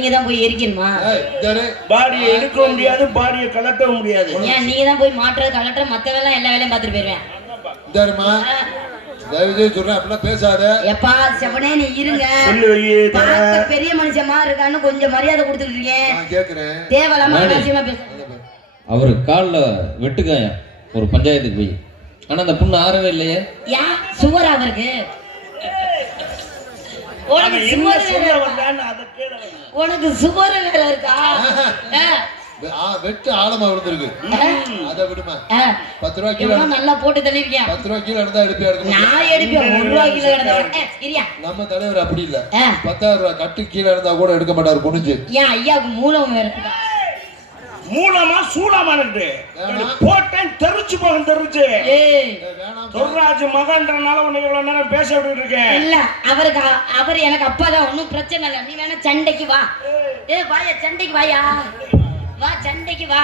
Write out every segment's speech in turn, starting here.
நீங்க தான் போய் எரிக்கணுமா? பாடியை எடுக்க முடியாது, பாடியை கலட்டவும் முடியாது. ஏன் நீங்க தான் போய் மாற்ற கலட்ட மத்தவெல்லாம் எல்லா வேலையும் பார்த்துட்டு போயிருவேன். இந்தாருமா தயவுசெய்து சொல்றேன் அப்படிலாம் பேசாத. எப்பா செவனே நீ இருங்க. பெரிய மனுஷமா இருக்கான்னு கொஞ்சம் மரியாதை கொடுத்துட்டு இருக்கேன். நான் கேக்குறேன். தேவலாம அவசியமா பேச. அவரு கால்ல வெட்டுக்காய ஒரு பஞ்சாயத்துக்கு போய். ஆனா அந்த புண்ணு ஆறவே இல்லையே. யா சுவரா அவருக்கு. உனக்கு சுவர் வேற இருக்கா? வெட்டு ஆழமா விழுந்திருக்கு. அத விடுமா? 10 ரூபாய் கீழ நல்லா போட்டு தள்ளிருக்கேன். 10 ரூபாய் கீழ இருந்தா எடுப்பியா எடுக்க? நான் எடுப்பேன். 1 ரூபாய் கீழ இருந்தா சரியா? நம்ம தலைவர் அப்படி இல்ல. 10,000 ரூபாய் கட்டு கீழ இருந்தா கூட எடுக்க மாட்டாரு குனிஞ்சு. ஏன் ஐயாக்கு மூலம் வேற இருக்கா? மூலமா சூடாமானது போட்டேன் தெரிச்சு போகும் தெரிச்சு. ஏய் சொர்ராஜ் மகன்றனால உன்னை இவ்வளவு நேரம் பேச விட்டுட்டு இருக்கேன். இல்ல அவர் எனக்கு அப்பா தான், ஒன்னும் பிரச்சனை இல்ல. நீ வேணா சண்டைக்கு வா. வாயா சண்டைக்கு வாயா. வா சண்டைக்கு வா.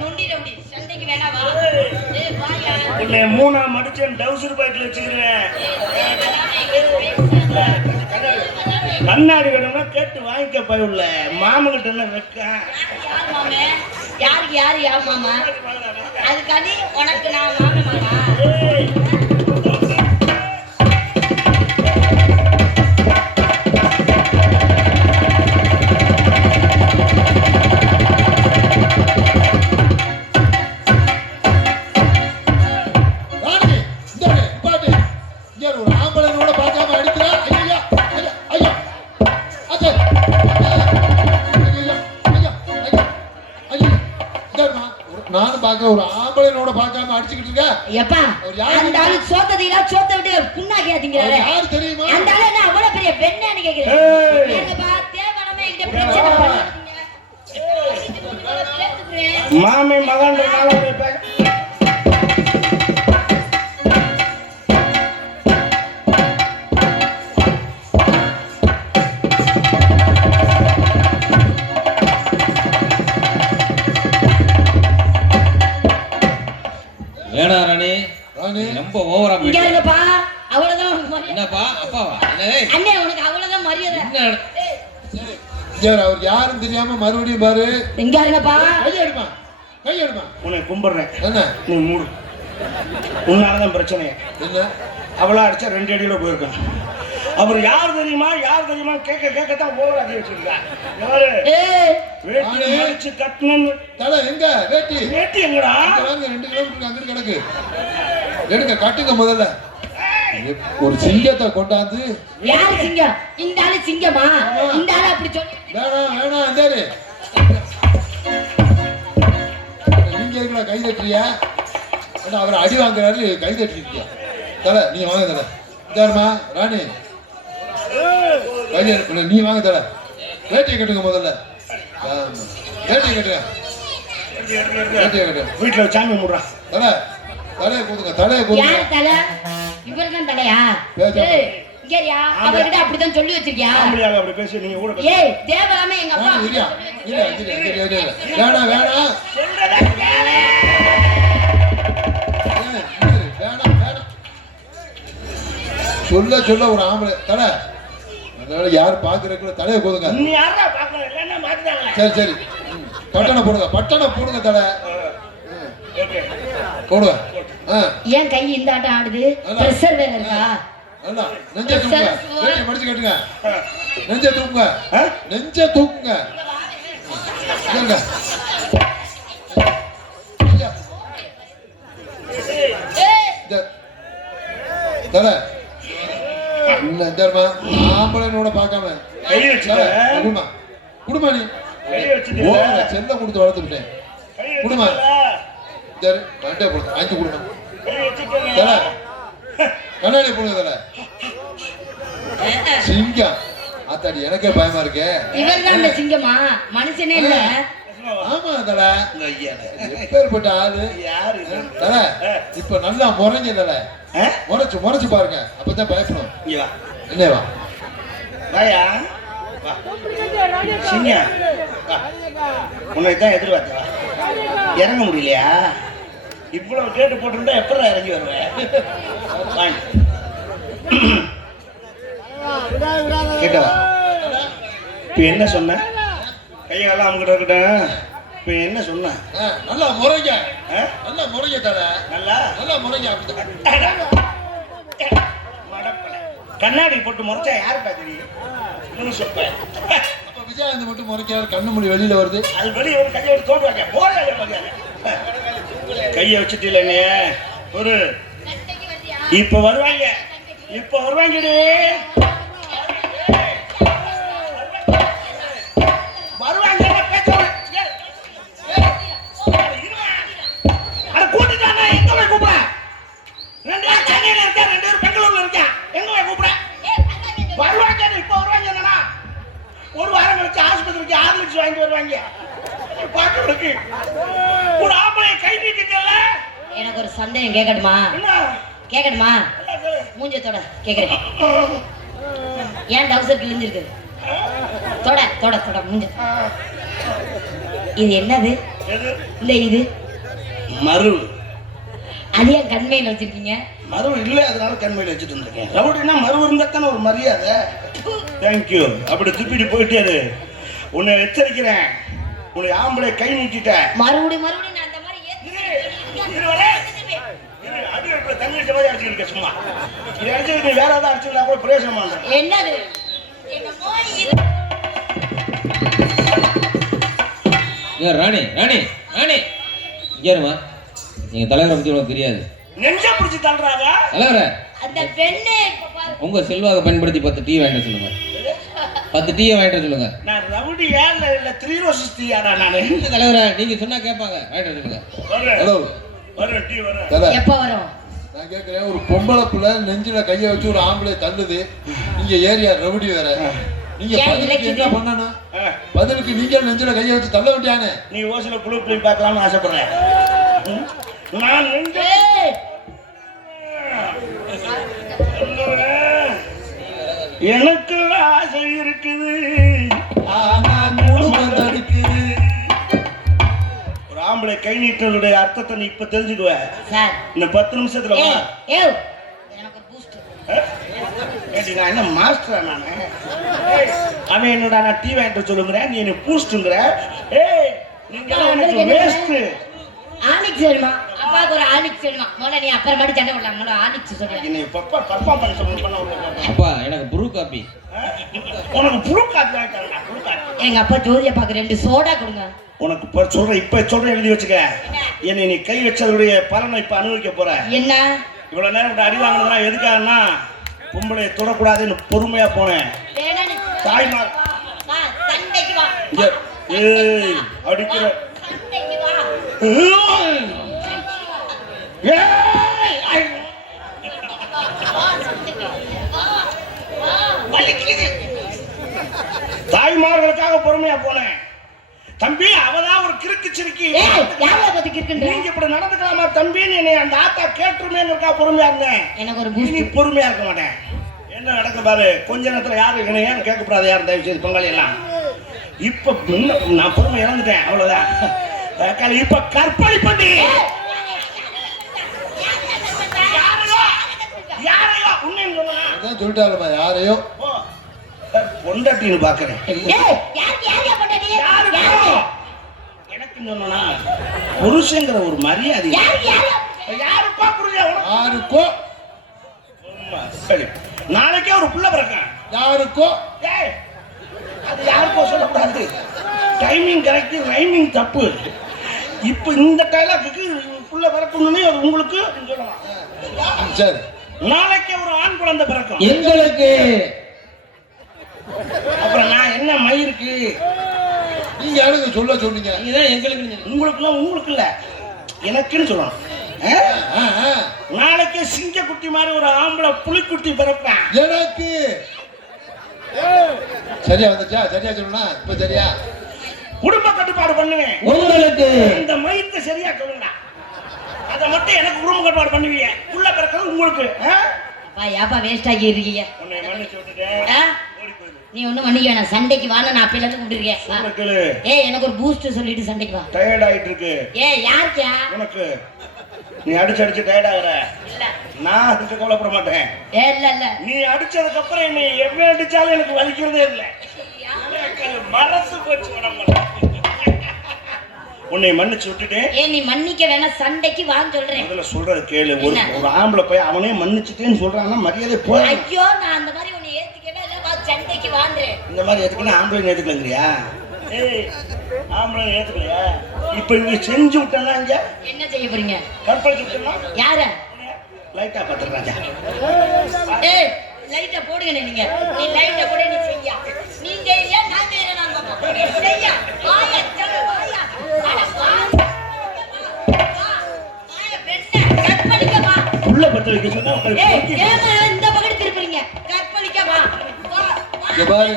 நொண்டி ரவுடி சண்டைக்கு வேணா வா. வாயா. உன்னை மூணா மடிச்சு டவுசர் பாக்கெட்ல வச்சுக்கிறேன். கண்ணாடி வேணும்னா கேட்டு வாங்கிக்க போயுள்ள மாமங்கிட்ட என்ன வைக்க. யாருக்கு யார் மாமா? அதுக்காண்டி உனக்கு நான் மாமா. நானும் பார்க்க ஒரு ஆம்பளைனோட பார்க்காம அடிச்சுக்கிட்டு இருக்க. எப்பா அந்த ஆளு சோத்ததீரா சோத்த விட்டு புண்ணாக்கி ஆதிங்கறாரே. யாரு தெரியுமா? அந்த ஆளு என்ன அவ்வளவு பெரிய பெண்ணான்னு கேக்குறேன். ஏங்கப்பா தேவனமே இங்க பிரச்சனை பண்ணாதீங்க. மாமே மகன்றனால ஒரு ரொம்ப ஓவரா இங்க இருங்கப்பா. அவ்வளவுதான் உனக்கு மரியாதை. என்னப்பா அப்பாவா? அண்ணே உனக்கு அவ்வளவுதான் மரியாதை. அவர் யாரும் தெரியாம மறுபடியும் பாரு. இங்க இருங்கப்பா. கையெடுமா உன்னை கும்பிடுறேன். என்ன நீ மூடு. உன்னாலதான் பிரச்சனை. என்ன அவளா அடிச்சா 2 அடியில போயிருக்கான். அவர் யார் தெரியுமா கேட்கத்தான் ஓவர் அடி வச்சிருக்கான். யாரு? வேட்டி அடிச்சு கட்டணும். தலை எங்க வேட்டி எங்கடா? 2 கிலோமீட்டர் அங்க கிடக்கு. எடுங்க கட்டுங்க முதல்ல. ஒரு சிங்கத்தை கொண்டாந்து. யாரு சிங்கம்? இந்த ஆளு சிங்கமா? இந்த ஆளு அப்படி சொல்லி வேணாம் இந்தாரு. நீங்க இருக்கா கை தட்டுறியா? அவர் அடி வாங்குறாரு கை தட்டிருக்கியா? தலை நீ வாங்க தலை. இந்தாருமா ராணி நீ வாங்க தலை. வேட்டியை கட்டுங்க முதல்ல. வேட்டியை கட்டுங்க. வீட்டுல சாமி முடுறா. தலையை கூதுங்க. தலையை கூதுங்க. யார் தலை? இவர்தான் தலையா? இங்கயா அவர்கிட்ட அப்படிதான் சொல்லி வச்சிருக்கியா? ஆம்பளையாக அப்படி பேசி நீங்க கூட. ஏய் தேவராமே எங்க அப்பா. வேணாம் சொல்ல ஒரு ஆம்பளை தலை. அதனால யாரு பாக்குறதுக்குள்ள தலையை போதுங்க. சரி பட்டணம் போடுங்க தலை. போடுங்க. ஏன் கை இந்த ஆட்டம் ஆடுது? பிரஷர் வேற இருக்கா? நெஞ்ச தூக்குங்க. வேட்டி மடிச்சு கட்டுங்க. நெஞ்ச தூக்குங்க. தலை ஆம்பளைனோட பார்க்காம குடுமா நீ செல்ல கொடுத்து வளர்த்துக்கிட்டேன். குடுமா கண்டே கொடுத்து 5 குடுமா தலை. கண்ணாடி போடுங்க தலை. சிங்கம் ஆத்தாடி எனக்கே பயமா இருக்கே. இவர்தான் அந்த சிங்கமா? மனுஷனே இல்ல. ஆமா தலை. எப்பேற்பட்ட ஆளு யாரு தலை? இப்ப நல்லா முறைஞ்ச தலை. முறைச்சு பாருங்க. அப்பதான் பயப்படும். என்னவா வாயா சிங்கா உன்னைத்தான் எதிர்பார்த்தா இறங்க முடியலையா? இவ்வளவு கேட்டு போட்டிருந்தா எப்படா இறங்கி வருவேன்? கேட்டவா இப்ப என்ன சொன்ன? கையெல்லாம் அவங்ககிட்ட இருக்கட்டும். இப்ப என்ன சொன்ன? நல்லா முறைங்க, ஆ? நல்லா முறைங்க தல, நல்லா நல்லா முறைங்க. மடப்பல. கண்ணாடி போட்டு முறைச்சா யாருக்கா தெரியும்? அப்ப விஜயகாந்த் மட்டும் முறைக்காரு, கண்ணு மொழி வெளியில வருது. அது வெளியே ஒரு கையை வச்சு தோண்டுவாங்க. கையை வச்சுட்டு இல்லைங்க ஒரு இப்ப வருவாங்க, இப்ப வருவாங்கடி, வருவாங்க. கூட்டிட்டானா எங்க போய் கூப்பிட? 2 பேர் சென்னையில இருக்கா, 2 பேர் பெங்களூர்ல இருக்கா. எங்க போய் கூப்பிட? வருவாங்க. இப்ப வருவாங்க. என்னன்னா ஒரு வாரம் கழிச்சு ஆஸ்பத்திரிக்கு ஹார்லிக்ஸ் வாங்கி வருவாங்க. பாக்குறதுக்கு ஒரு ஆம்பளை கை நீட்டிட்டல. எனக்கு ஒரு சந்தேகம் கேட்கட்டுமா? என்ன கேட்கட்டுமா? மூஞ்சத்தோட கேக்குறேன். ஏன் டவுசர் கிழிஞ்சிருக்கு? தொட தொட தொட மூஞ்ச. இது என்னது? எது? இல்ல இது மறு. அது ஏன் கண்மையில வச்சிருக்கீங்க? மறு இல்ல, அதனால கண்மையில வச்சுட்டு இருந்திருக்கேன். ரவுடினா மறு இருந்தா தானே ஒரு மரியாதை. தேங்க்யூ. அப்படி துப்பிட்டு போயிட்டாரு. உன்னை எச்சரிக்கிறேன், உன்னை ஆம்பளை கை நீட்டிட்ட மறுபடியும் நான் அந்த மாதிரி தங்கச்சி மாதிரி அடிச்சுருக்க. சும்மா இது அடிச்சு வேற ஏதாவது அடிச்சிருந்தா கூட பிரயோஜனமா இருந்தது. என்னது? ராணி ராணி ராணி இங்கே இருமா. நீங்க தலைவரை பத்தி உனக்கு தெரியாது. நெஞ்ச பிடிச்சி தள்ளுறாங்க தலைவரை. அந்த பெண்ணு உங்க செல்வாக பயன்படுத்தி 10 டீ வாங்கிட்டு சொல்லுங்க. 10 டீயை வாங்கிட்டு சொல்லுங்க. நான் ரவுடியா இல்ல 3 ரோசஸ் டீயாடா நானு? தலைவரை நீங்க சொன்னா கேட்பாங்க, வாங்கிட்டு சொல்லுங்க. ஹலோ, வர டீ வர. தல, எப்ப வரும்? நான் கேட்கிறேன், ஒரு பொம்பளை பிள்ளை நெஞ்சில கையை வச்சு ஒரு ஆம்பளை தள்ளுது, நீங்க ஏரியா ரவுடி வேற, நீங்க பதிலுக்கு என்ன பண்ணனா? பதிலுக்கு நீங்க நெஞ்சில கையை வச்சு தள்ள வேண்டியானே. நீ ஓசில புழு பிள்ளை பார்க்கலாம்னு ஆசைப்படுறேன். நான் நெஞ்ச எனக்கு ஆசை இருக்குது, ஒரு ஆம்பளை கை நீட்டனுடைய அர்த்தத்தை நீ இப்ப தெரிஞ்சுக்குவ. சார் இந்த 10 நிமிஷத்துல வா. எனக்கு வேஸ்ட். நான் என்ன மாஸ்டரா நானு? அவன் என்னடா நான் டீ வாங்கிட்டு சொல்லுங்கிறேன், நீ என்ன பூஸ்ட்ங்கிற. ஏய் நீங்க எனக்கு வேஸ்ட். ஆனிக்ஸ் வேணுமா? அப்பாவுக்கு ஒரு ஆனிக்ஸ் வேணுமா? முதல்ல நீ அப்புறம் மாதிரி சண்டை போடலாம். முதல்ல ஆனிக்ஸ் சொல்றேன். நீ பப்பா பப்பா பண்ண சொல்ல. அப்பா எனக்கு ப்ரூ காப்பி. உனக்கு புழு காப்பி வாங்கிட்டாங்க. புழு காப்பி எங்க அப்பா ஜோதியை பார்க்க 2 சோடா கொடுங்க. உனக்கு சொல்றேன், இப்ப சொல்றேன், எழுதி வச்சுக்க. என்னை நீ கை வச்சதுடைய பலனை இப்ப அனுபவிக்க போற. என்ன? இவ்வளவு நேரம் அடி வாங்கினதுனா எதுக்காகனா பொம்பளையை தொடக்கூடாதுன்னு பொறுமையா போனேன். தாய்மார் சண்டைக்கு வா. ஏய் அடிக்கிற சண்டைக்கு வா. தாய்மார்களுக்காக பொறுமையா போனேன். தம்பி அவதான் ஒரு கிறுக்கு சிறுக்கி. நீங்க இப்படி நடந்துக்கலாமா தம்பின்னு என்னை அந்த ஆத்தா கேட்டுருமேன்னு பொறுமையா இருந்தேன். எனக்கு ஒரு நீ பொறுமையா இருக்க மாட்டேன். என்ன நடக்க பாரு. கொஞ்ச நேரத்துல யாரு ஏன் கேட்கக்கூடாது, யாரும் தயவு செய்து பங்காளி எல்லாம். இப்ப நான் பொறுமை இழந்துட்டேன், அவ்வளவுதான். இப்ப கற்பழி பண்ணி யாரையோ உண்மைன்னு சொல்லுங்க சொல்லிட்டாருமா, யாரையோ பொண்டாட்டின்னு பாக்குறேன். எனக்கு சொன்னா புருஷங்கிற ஒரு மரியாதை யாருக்கோ யாருக்கோ. சரி நாளைக்கே ஒரு புள்ள பிறக்க யாருக்கோ. அது யாருக்கோ சொல்லக்கூடாது. டைமிங் கரெக்ட், ரைமிங் தப்பு. இப்ப இந்த டைலாக்கு புள்ள பிறக்கணும்னு உங்களுக்கு சொல்லலாம். சரி நாளைக்கே ஒரு ஆண் குழந்தை பிறக்கும் எங்களுக்கு. அப்புறம் நான் என்ன மயிருக்கு நீங்க யாருக்கு சொல்ல சொன்னீங்க? எங்களுக்கு உங்களுக்கு இல்ல எனக்குன்னு சொல்லணும். நாளைக்கே சிங்க குட்டி மாதிரி ஒரு ஆம்பளை புலிக்குட்டி பிறப்பேன் எனக்கு. சரியா வந்துச்சா? சரியா சொல்லணும். இப்ப சரியா? குடும்ப கட்டுப்பாடு பண்ணுவேன் உங்களுக்கு. இந்த மயித்தை சரியா சொல்லுங்க. அதை மட்டும் எனக்கு குடும்ப கட்டுப்பாடு பண்ணுவீங்க. புள்ள பிறக்கிறது உங்களுக்கு. ஏப்பா வேஸ்ட் ஆகி இருக்கீங்க. உன்னை மன்னிச்சு விட்டுட்டேன். நீ ஒண்ணும் மன்னிக்க வேணாம். சண்டைக்கு வான்னு நான் அப்பையில இருந்து கூப்பிட்டுருக்கேன். எனக்கு ஒரு பூஸ்ட் சொல்லிட்டு சண்டைக்கு வா. டயர்ட் ஆயிட்டு இருக்கு. யாருக்கா? உனக்கு. நீ அடிச்சு டயர்ட் ஆகுற. நான் அதுக்கு கவலைப்பட மாட்டேன். இல்ல நீ அடிச்சதுக்கு அப்புறம் என்னை எவ்வளவு அடிச்சாலும் எனக்கு வலிக்கிறதே இல்லை. மறந்து போச்சு உடம்பு. உன்னை மன்னிச்சு விட்டுட்டேன். ஏன் நீ மன்னிக்க வேணா, சண்டைக்கு வான்னு சொல்றேன். முதல்ல சொல்றது கேளு. ஒரு ஆம்பளை போய் அவனே மன்னிச்சுட்டேன்னு சொல்றான்னா மரியாதை போய். ஐயோ நான் அந்த மாதிரி உன்னை ஏத்துக்கவே இல்ல, வா சண்டைக்கு வான்றேன். இந்த மாதிரி ஏத்துக்கணும் ஆம்பளை ஏத்துக்கலங்கிறியா? ஏய் ஆம்பளை ஏத்துக்கலையா? இப்ப இவங்க செஞ்சு விட்டானா இங்க என்ன செய்ய போறீங்க? கற்பழிச்சு விட்டா யார? லைட்டா பாத்துறாங்க. ஏய் லைட்ட போடுங்க நீங்க. நீ லைட்ட போடு, நீ செய்யா. நீங்க இல்ல நான் செய்யறேன். நான் பாப்போம். செய்யா. வாயா சல வாயா. அட வா. வா. வாயா பெண்ணே கற்பழிக்க வா. உள்ள பத்த வைக்க சொன்னா ஏய் ஏமா இந்த பக்கத்து திருப்பீங்க. கற்பழிக்க வா. வா. இங்க பாரு,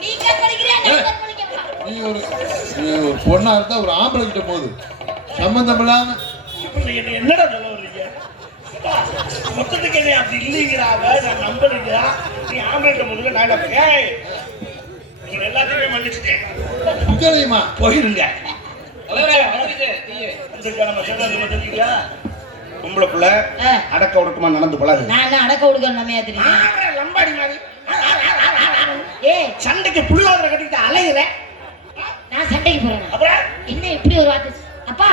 நீ கற்பழிக்கறியா? நான் கற்பழிக்க வா. நீ ஒரு பொண்ணா இருந்தா ஒரு ஆம்பளை கிட்ட போகுது சம்பந்தம் இல்லாம. இப்ப நீங்க என்னடா சொல்ல வர்றீங்க? மொத்தத்துக்கு என்ன அப்படி இல்லைங்கிறாவ, நான் நம்பலைங்கிறா. நீ ஆம்பளை முதல்ல நான் ஏய் நீங்க எல்லாத்தையுமே மன்னிச்சுட்டேன். முக்கியமா போயிருங்க. நம்ம சொல்றது தெரியுங்களா? பொம்பளை புள்ள அடக்க ஒடுக்கமா நடந்து பழகு. நான் அடக்க ஒடுக்க நம்மையா தெரியும். லம்பாடி மாதிரி ஏய் சண்டைக்கு புள்ளாவரை கட்டிட்டு அலையிற. நான் சண்டைக்கு போறேனா? அப்புறம் என்ன இப்படி ஒரு வார்த்தை? அப்பா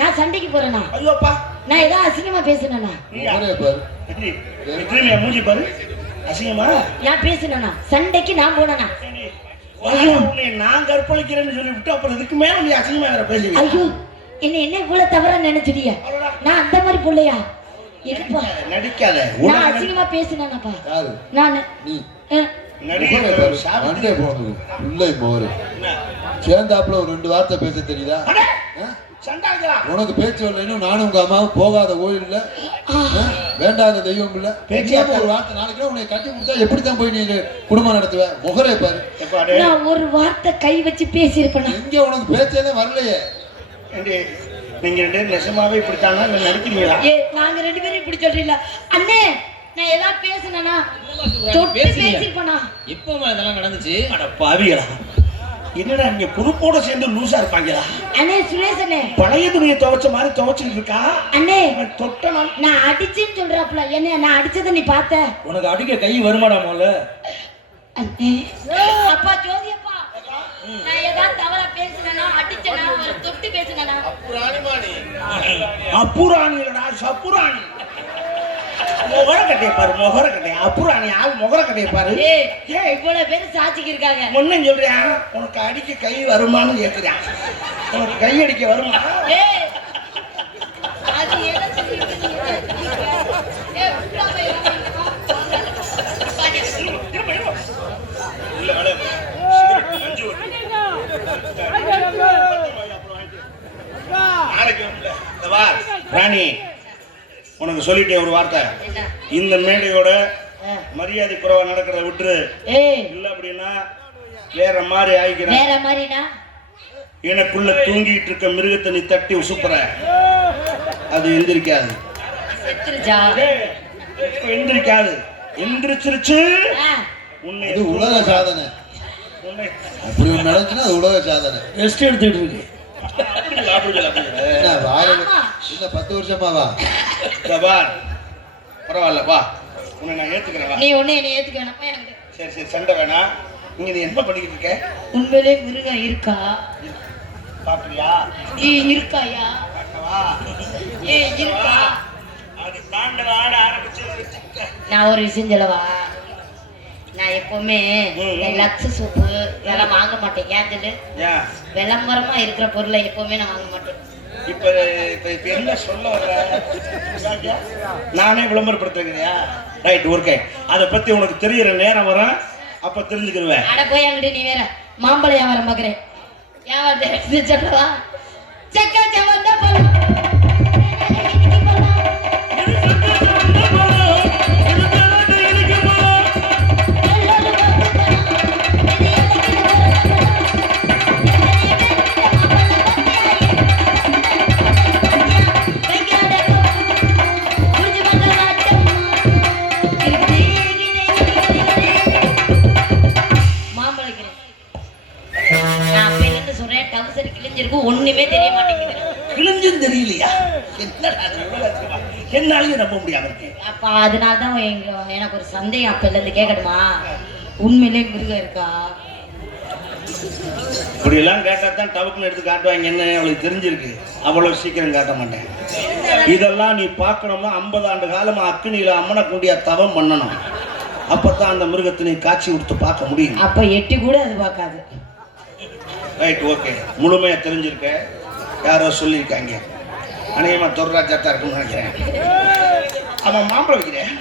நான் சண்டைக்கு போறேனா? ஐயோப்பா நான் ஏதோ அசிங்கமா பேசுனேனா? ஒரே பாரு, திரும்பியா மூஞ்சி பாரு. அசிங்கமா நான் பேசுனேனா? சண்டைக்கு நான் போனேனா? உன்னை நான் கற்பழிக்கிறேன்னு சொல்லி விட்டு அப்புறம் இதுக்கு மேல நீ அசிங்கமா வேற பேசுவீங்க. ஐயோ என்ன இவ்வளவு தவறா நினைச்சிட்டியா? நான் அந்த மாதிரி பிள்ளையா? இருப்பா நடிக்காத. நான் அசிங்கமா பேசுனேனாப்பா? யாரு? நான் நீ நடிக்கிற மண்டே போனது உள்ளே மோரு சேர்ந்தாப்புல ஒரு 2 வார்த்தை பேச தெரியுதா? உனக்கு பேச்சு வரலைன்னு நானும் உங்க அம்மாவும் போகாத கோயில் இல்ல, வேண்டாத தெய்வம் இல்ல, பேச்சாம ஒரு வார்த்தை. நாளைக்கு உன்னை கட்டி கொடுத்தா எப்படித்தான் போய் நீ குடும்பம் நடத்துவ? முகரே பாரு. நான் ஒரு வார்த்தை கை வச்சு பேசி இருப்பேன். எங்க உனக்கு பேச்சே வரலையே. நீங்க 2 பேரும் நெசமாவே இப்படித்தானா இல்ல நடிக்கிறீங்களா? நாங்க 2 பேரும் இப்படி சொல்றீங்களா? அண்ணே நான் எல்லாம் பேசுனேனா? தொட்டு பேசிருப்பேனா? எப்பமா இதெல்லாம் நடந்துச்சு? அட பாவிகளா, என்னடா நீங்க குறுப்போட சேர்ந்து லூசா இருப்பாங்களா? அண்ணே சுரேஷ் அண்ணே பழைய துணியை துவைச்ச மாதிரி துவைச்சிட்டு இருக்கா. அண்ணே தொட்டனா நான் அடிச்சேன்னு சொல்றாப்ல. என்ன நான் அடிச்சதை நீ பார்த்த? உனக்கு அடிக்க கை வருமாடா மோல? அண்ணே அப்பா ஜோதி அப்பா, நான் ஏதாவது தவறா பேசுனேனா? அடிச்சேனா? ஒரு தொட்டு பேசுனேனா? அப்புராணிலடா சப்புராணி. முகர கட்டைய பாரு, முகர கட்டைய. அப்புராணி ஆள் முகர கட்டைய பாரு. ஏய் இவ்வளவு பேர் சாட்சிக்கு இருக்காங்க. ஒன்னும் சொல்றியா? உனக்கு அடிக்க கை வருமானு கேக்குறான். உனக்கு கை அடிக்க வருமா? ஏய் அது எதுக்கு ஏய் உள்ள போய் இல்ல வட அஞ்சு நாளைக்கு வந்து வா ராணி. உனக்கு சொல்லிட்டேன் ஒரு வார்த்தை. இந்த மேடையோட மரியாதை குறைவா நடக்கிறத விட்டுரு. இல்ல அப்படின்னா வேற மாதிரி ஆகிக்கிறேன். வேற மாதிரினா எனக்குள்ள தூங்கிட்டு இருக்க மிருகத்தை நீ தட்டி உசுப்புற, அது எந்திரிக்காது. எந்திரிக்காது. எந்திரிச்சிருச்சு. இது உலக சாதனை. அப்படி ஒண்ணு நடந்துச்சுன்னா அது உலக சாதனை. ரெஸ்ட் எடுத்துட்டு இருக்கு. என்ன 10 வருஷமாவா? பரவாயில்லப்பா, உன்னை நான் ஏத்துக்கிறேன். நீ ஒண்ணு என்ன ஏத்துக்க வேணாம் எனக்கு. சரி சரி சண்டை வேணாம். நீங்க நீ என்ன பண்ணிக்கிட்டு இருக்க? உண்மையிலே மிருகம் இருக்கா? பாப்பியா? இருக்காயா? இருக்கா? அது தாண்ட ஆட ஆரம்பிச்சு. நான் ஒரு விஷயம் சொல்லவா? நான் எப்பவுமே லக்ஸ் சூப்பு இதெல்லாம் வாங்க மாட்டேன். ஏன் சொல்லு? விளம்பரமா இருக்கிற பொருளை எப்பவுமே நான் வாங்க மாட்டேன். இப்ப என்ன சொல்ல வர்ற? நானே விளம்பரப்படுத்துறேங்கயா? Right okay. அதை பத்தி உனக்கு தெரியற நேரம் வரும், அப்ப தெரிஞ்சுக்கிடுவேன். அட போய் அங்கிட்டு நீ வேற மாம்பழ வியாபாரம் பாக்குறேன். வியாபாரத்தை சொல்லவா? செக்கா செவந்த பழம் ஒண்ணுமே தெரிய மாட்டேங்குது. கிழிஞ்சும் தெரியலையா? என்னாலையும் நம்ப முடியாம இருக்கு. அப்ப அதனாலதான் எனக்கு ஒரு சந்தேகம். அப்பல இருந்து கேட்கணுமா? உண்மையிலே மிருகம் இருக்கா? இப்படியெல்லாம் கேட்டா தான் டவுக்குன்னு எடுத்து காட்டுவாங்கன்னு அவளுக்கு தெரிஞ்சிருக்கு. அவ்வளவு சீக்கிரம் காட்ட மாட்டேன். இதெல்லாம் நீ பார்க்கணுமா 50 ஆண்டு காலமா அக்னியில அம்மனை கொண்டியா தவம் பண்ணணும். அப்பதான் அந்த மிருகத்தை நீ காட்சி கொடுத்து பார்க்க முடியும். அப்ப எட்டி கூட அது பார்க்காது. Right, okay. முழுமையா தெரிஞ்சிருக்க. யாரோ சொல்லியிருக்காங்க. அநேகமா தொர்ராஜாத்தா இருக்குன்னு நினைக்கிறேன். அவன் மாம்பழம் வைக்கிறேன்.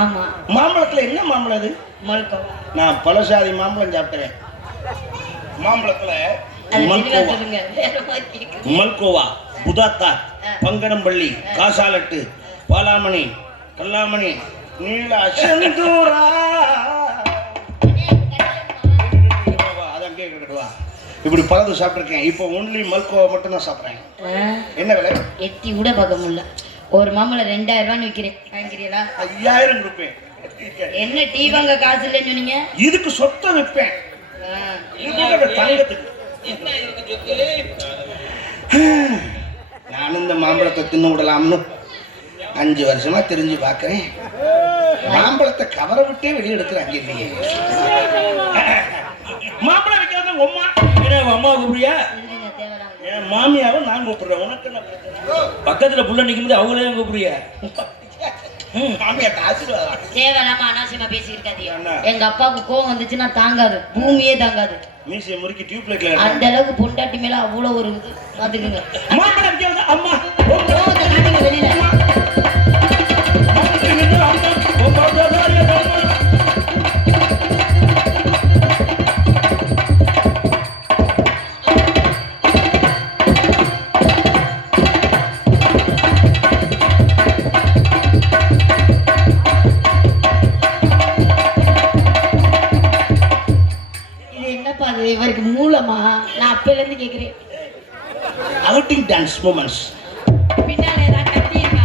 ஆமா, மாம்பழத்துல என்ன மாம்பழம் அது? மல்கோவா. நான் பழசாதி மாம்பழம் சாப்பிட்டேன். மாம்பழத்துல மல்கோவா, புதாத்தா, பங்கனம்பள்ளி, காசாலட்டு, பாலாமணி, கல்லாமணி, நீல செந்தூரா, அதான் கேட்கவா. இப்படி பலது சாப்பிட்டுருக்கேன். இப்போ ஒன்லி மல்கோவா மட்டும் தான் சாப்பிட்றேன். என்ன விலை? எட்டி கூட பார்க்க முடியல. ஒரு மாம்பழம் 2000 ரூபான்னு விற்கிறேன். வாங்கிக்கிறீங்களா? 5000 இருப்பேன். என்ன டீ வாங்க காசு இல்லைன்னு சொன்னீங்க? இதுக்கு சொத்தை விற்பேன். தங்கத்துக்கு நானும் இந்த மாம்பழத்தை தின்னு விடலாம்னு 5 வருஷமா தெரிஞ்சு பார்க்கிறேன். மாம்பழத்தை கவர விட்டே வெளியே எடுக்கிறாங்க இல்லையே. மாம்பழம் வைக்கிறது உம்மா அம்மா கூப்பிடுறியா? என் மாமியாவை நான் கூப்பிடுறேன். உனக்கு என்ன பக்கத்துல புள்ள நிக்கும்போது அவங்களையும் கூப்பிடுறியா? தேவையில்லாம அனாவசியமா பேசியிருக்காதீங்க. எங்க அப்பாவுக்கு கோவம் வந்துச்சுன்னா தாங்காது, பூமியே தாங்காது. மீசையை முறுக்கி டியூப்லைட்ல அந்த அளவுக்கு பொண்டாட்டி மேல அவ்வளவு ஒரு இது பாத்துக்குங்க. அம்மா வெளியில இவருக்கு மூலமா நான் அப்பையில இருந்து கேக்குறேன். Outing dance moments. பின்னால ஏதாவது கத்தியக்கா?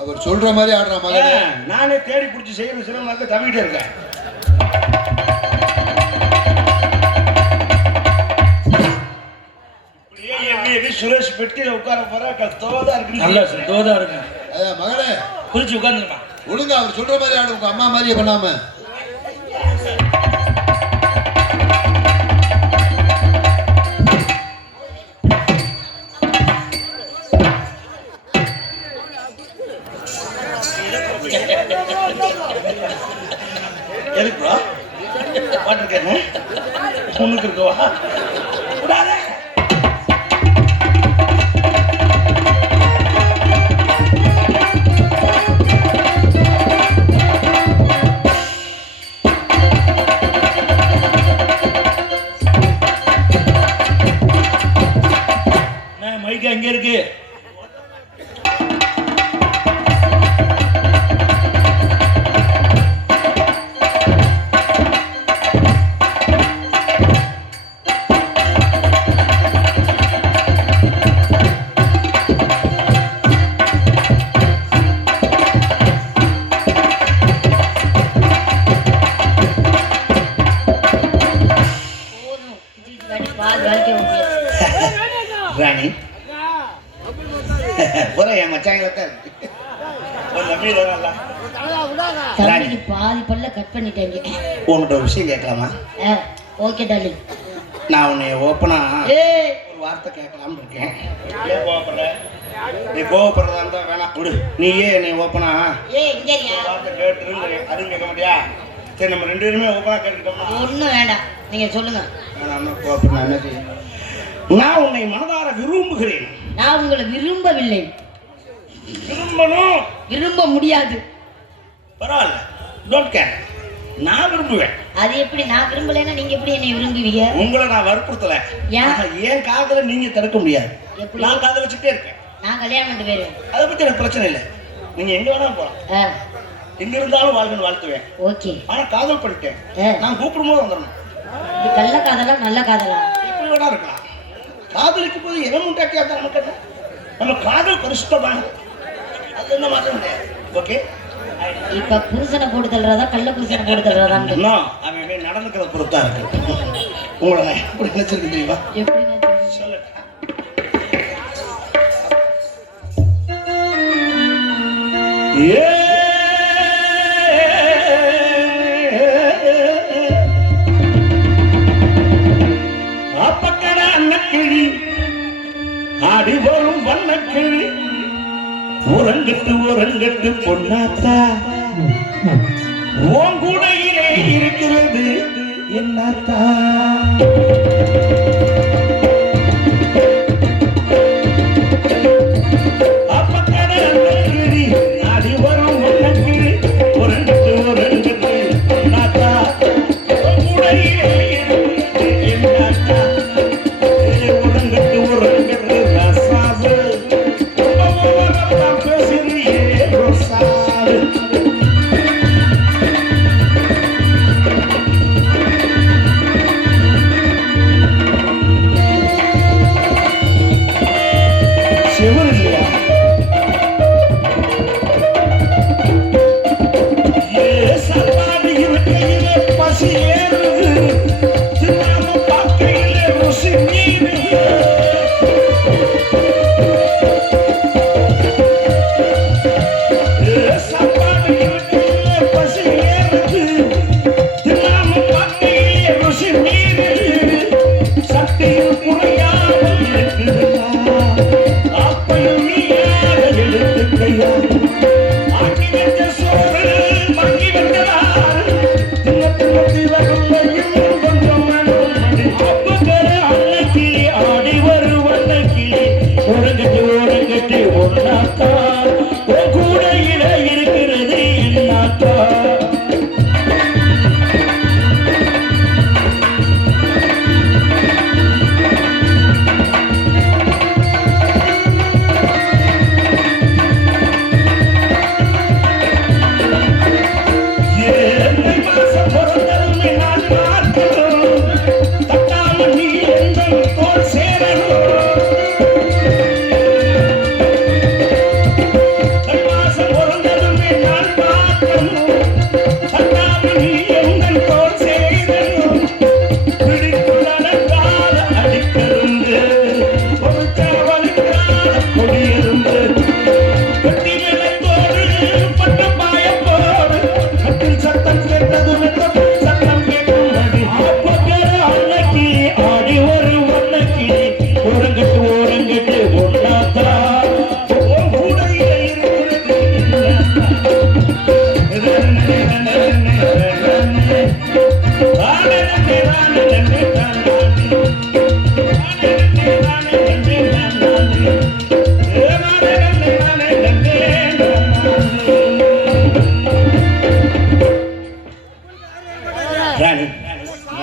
அவர் சொல்ற மாதிரி ஆடுற மகனே. நானே தேடி பிடிச்சி செய்யற சினிமாக்கு தவிக்கிட்டே இருக்கேன். சுரேஷ் பெட்டியில உட்கார போற தோதா இருக்கு. நல்ல தோதா இருக்கு மகனே. குறிச்சு உட்கார்ந்துருப்பா. ஒழுங்கா அவர் சொல்ற மாதிரி ஆடு. உங்க அம்மா மாதிரியே பண்ணாம. எதுக்கு பாட்டு இருக்கேன் பொண்ணுக்கு இருக்கவா? மைக்கு அங்கே இருக்கு. ராணி என் மச்சாங்கத்தான் பாதி பல்ல கட் பண்ணிட்டாங்க. உன்கிட்ட ஒரு விஷயம் கேட்கலாமா? Okay darling. நான் உன்னை ஓப்பனா ஒரு வார்த்தை கேட்கலாம்னு இருக்கேன். ஏன் கோவப்படுற? நீ கோவப்படுறதா இருந்தா வேணாம் விடு. நீயே என்னை ஓப்பனா வார்த்தை கேட்டுருங்க. அதுவும் கேட்க மாட்டியா? சரி நம்ம 2 பேருமே ஓப்பனா கேட்டுக்கிட்டோமா? ஒண்ணும் வேண்டாம், நீங்க சொல்லுங்க. நான் என்ன செய்ய? நான் உன்னை மனதார விரும்புகிறேன். நான் உங்களை விரும்பவில்லை. விரும்பணும். விரும்ப முடியாது. பரவாயில்ல, டோன்ட் கேர். நான் விரும்புவேன். அது எப்படி? நான் விரும்பலைன்னா நீங்க எப்படி என்னை விரும்புவீங்க? உங்களை நான் வற்புறுத்தல. ஏன் காதல நீங்க தடுக்க முடியாது. நான் காதல வச்சுட்டே இருக்கேன். நான் கல்யாணம் பண்ணிட்டு போயிருவேன். அதை பத்தி எனக்கு பிரச்சனை இல்லை. நீங்க எங்க வேணா போலாம், எங்க இருந்தாலும் வாழ்க்கை வாழ்த்துவேன். ஓகே. ஆனா காதல் பண்ணிட்டேன். நான் கூப்பிடும் போது வந்துடணும். இது கள்ள காதலா நல்ல காதலா? எப்படி வேணா இருக்கலாம். காதலிக்கும் போது எவன் உண்டாக்கியா தான் நமக்கு என்ன? நம்ம காதல் பரிசுத்தமான அது என்ன மாற்றம் கிடையாது. ஓகே. இப்ப புருஷனை போட்டு தள்ளுறதா கள்ள புருஷனை போட்டு தள்ளுறதா? அவன் நடந்துக்கிறத பொறுத்தா இருக்கு. உங்களை நான் எப்படி நினைச்சிருக்கு தெரியுமா? எப்படி சொல்ல அப்பக்கட அன்னக்கிழி ஆடி வரும் வண்ணக்கிழி உறங்கட்டு பொன்னாத்தா உன் கூடையிலே இருக்கிறது என்னத்தா.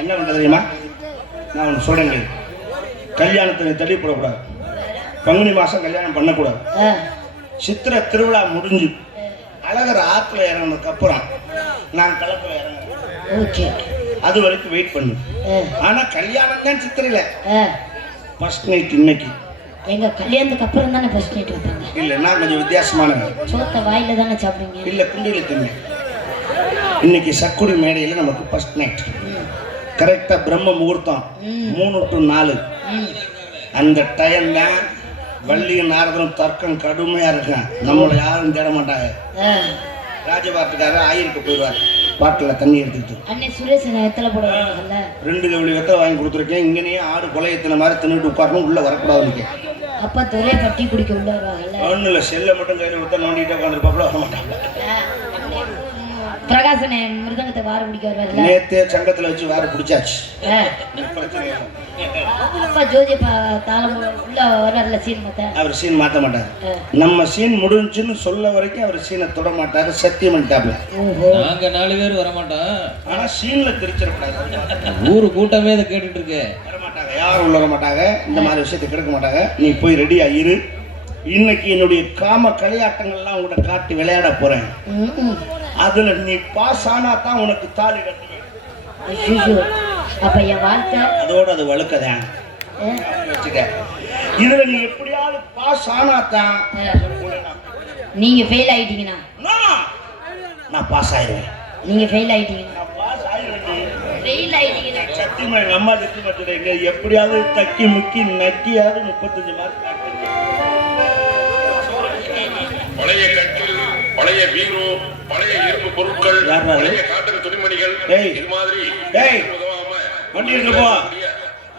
என்ன பண்றது தெரியுமா? நான் ஒன்று சொல்றேன், கல்யாணத்தை தள்ளி போடக்கூடாது. பங்குனி மாசம் கல்யாணம் பண்ணக்கூடாது. சித்திரை திருவிழா முடிஞ்சு அழகர் ஆத்துல இறங்கினதுக்கு அப்புறம் நான் கலப்பில் இறங்குறேன். அது வரைக்கும் வெயிட் பண்ணு. ஆனா கல்யாணம் தான் சித்திரையில. ஃபர்ஸ்ட் நைட் இன்னைக்கு. எங்க கல்யாணத்துக்கு அப்புறம் தானே ஃபர்ஸ்ட் நைட் வைப்பாங்க. இல்ல நான் கொஞ்சம் வித்தியாசமான சோத்த வாயில தானே சாப்பிடுவீங்க. இல்ல குண்டியில தின்னு. இன்னைக்கு சக்குடி மேடையில நமக்கு ஃபர்ஸ்ட் நைட். கரெக்டா பிரம்ம முகூர்த்தம் 3 to 4. அந்த டைம் தான் வள்ளியும் நாரதனும் தர்க்கம் கடுமையா இருக்கும். நம்மளை யாரும் தேட மாட்டாங்க. ராஜபாட்டுக்காரர் ஆயிருக்கு போயிடுவார் பாட்டில் தண்ணி எடுத்துக்கிட்டு. அன்னை சுரேஷ் எத்தனை போடுவாங்கல்ல 2 கவளி வெத்தலை வாங்கி கொடுத்துருக்கேன். இங்கனே ஆடு கொலை எத்தனை மாதிரி தின்னுட்டு உட்காரணும், உள்ள வரக்கூடாதுன்னு. அப்பா துறையை பட்டி குடிக்க உள்ள வருவாங்கல்ல. ஒன்றும் இல்லை, செல்லை மட்டும் கையில் விட்ட நோண்டிகிட்டே உட்காந்துருப்பாப்புல வர மாட்டாங்க. பிரகாசனே மிருதங்கத்தை வார பிடிக்க வருவார்ல. நேத்தே சங்கத்துல வச்சு வேற பிடிச்சாச்சு. ஆ. பிரச்சனை இல்லை. அப்பா ஜோதி தாளம் உள்ள வர்றாருல சீன் மாத்த. அவர் சீன் மாத்த மாட்டார். நம்ம சீன் முடிஞ்சுன்னு சொல்ல வரைக்கும் அவர் சீனை தொட மாட்டாரு. சத்தியம் பண்ணிட்டாப்ல. ஓஹோ. நாங்க 4 பேர் வர மாட்டோம். ஆனா சீன்ல திருச்சிடக்கூடாது. ஊரு கூட்டமே இதை கேட்டுட்டு இருக்கு. வர மாட்டாங்க, யாரும் உள்ள வர மாட்டாங்க. இந்த மாதிரி விஷயத்தை கெடுக்க மாட்டாங்க. நீ போய் ரெடியா இரு. இன்னைக்கு என்னுடைய காம களியாட்டங்கள்லாம் உங்கள்கிட்ட காட்டி விளையாட போறேன். அதுல நீ பாஸ் ஆனா தான் உனக்கு தாலி கட்டுவேன். அப்ப என் வாழ்க்கை அதோட அது வழுக்கதான். இதுல நீ எப்படியாவது பாஸ் ஆனா தான் நீங்க ஃபெயில் ஆயிட்டீங்கன்னா நான் பாஸ் ஆயிடுவேன். நீங்க ஃபெயில் ஆயிட்டீங்கன்னா நான் பாஸ் ஆயிடுவேன். ஃபெயில் ஆயிட்டீங்கன்னா சத்தியமா எங்க அம்மா திட்டு மாட்டேங்க. எப்படியாவது தக்கி முக்கி நக்கியாவது 35 மார்க். பழைய கட்டில், பழைய பீரோ, பழைய இரும்பு பொருட்கள், பழைய காட்டன் துணிமணிகள், இது மாதிரி வண்டி இருக்கு போ.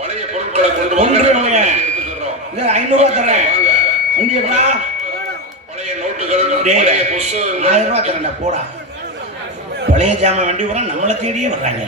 பழைய பொருட்களை கொண்டு வந்து எடுத்துக்கிறோம். 500 ரூபாய் தரேன். வண்டி எப்படா? பழைய நோட்டுகள், பழைய புஸ்தகங்கள். 1000 ரூபாய் தரேன் போடா. பழைய ஜாமான் வண்டி பூரா நம்மளை தேடியே வர்றாங்க.